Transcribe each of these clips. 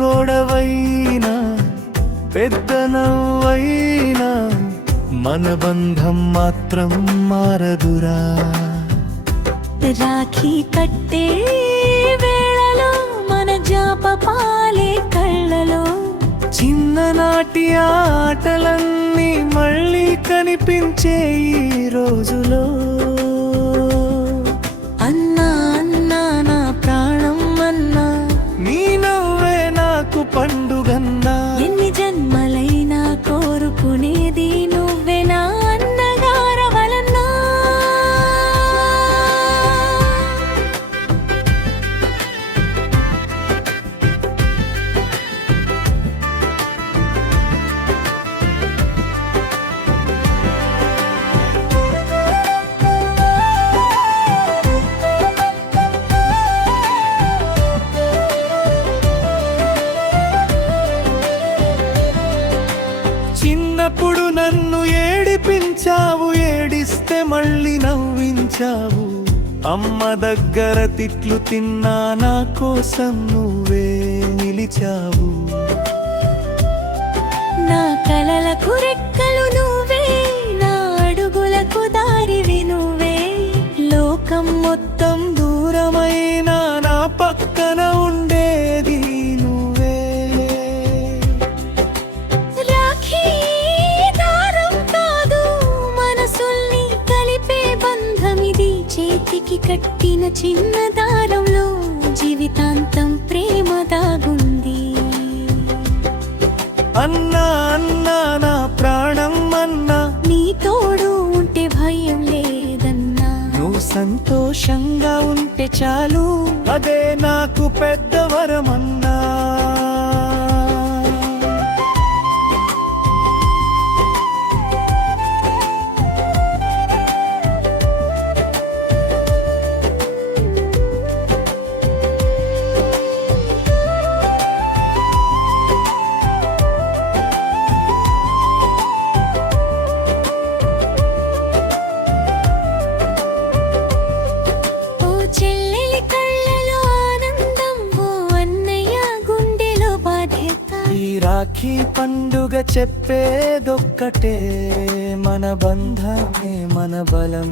గొడవైనా పెద్ద నవ్వైనా మన బంధం మాత్రం మారదురా. రాఖీ కట్టే వేళలో మన జాపపాలే కళ్ళలో చిన్ననాటి ఆటలన్నీ మళ్ళీ కనిపించే ఈ రోజులో. అన్నా అన్నా నా ప్రాణం అన్నా, నీ నవ్వే నాకు పండుగన్నా. ఎన్ని జన్మలైనా కోరుకునేది నువ్వే నా అన్నగారవలన్నా. చిన్నప్పుడు నన్ను ఏడిపించావు, ఏడిస్తే మళ్ళీ నవ్వించావు. అమ్మ దగ్గర తిట్లు తిన్నా నా కోసం నువ్వే నిలిచావు. నా కలలకు రెక్కలు నువ్వే, నా అడుగులకు దారివి నువ్వే. లోకం మొత్తం దూరమైనా నా పక్కన ఉండేది నువ్వే. రాఖీ దారం కాదు, మనసుల్ని కలిపే బంధమిది. చేతికి కట్టిన చిన్న దారంలో జీవితాంతం ప్రేమ దాగుంది. అన్నా అన్నా నా ప్రాణం అన్నా, నీ తోడు ఉంటే భయం లేదన్నా. నువ్వు సంతోషంగా ఉంటే చాలు, అదే నాకు పెద్ద వరమన్నా. ఓ చెల్లెలి కళ్ళలో ఆనందం, ఓ అన్నయ్య గుండెలో బాధ్యత. ఈ రాఖీ పండుగ చెప్పేదొక్కటే, మన బంధమే మన బలం.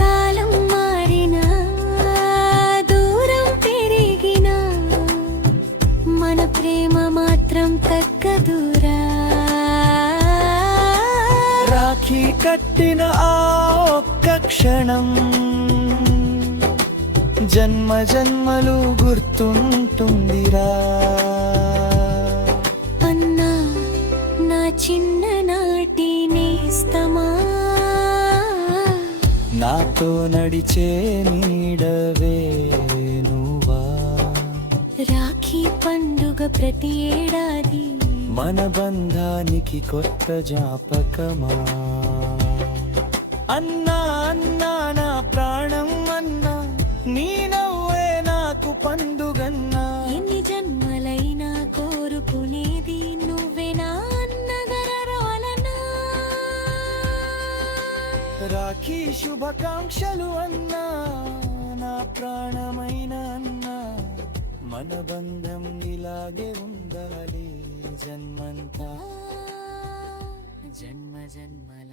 కాలం మారినా, దూరం పెరిగినా, మన ప్రేమ మాత్రం తగ్గదురా. రాఖీ కట్టిన ఆ ఒక్క క్షణం జన్మ జన్మలు గుర్తుంటుందిరా. అన్నా నా చిన్ననాటి నేస్తమా, నాతో నడిచే నీడవే నువ్వా. రాఖీ పండుగ ప్రతి ఏడాది మన బంధానికి కొత్త జ్ఞాపకమా. అన్నా అన్నా నా ప్రాణం అన్నా, నీ నవ్వే నాకు పండుగన్నా. ఎన్ని జన్మలైనా కోరుకునేది నువ్వే నా అన్నగారవలనా. రాఖీ శుభాకాంక్షలు అన్నా, నా ప్రాణమైన అన్నా. మన బంధం ఇలాగే ఉండాలి జన్మంతా, జన్మ జన్మల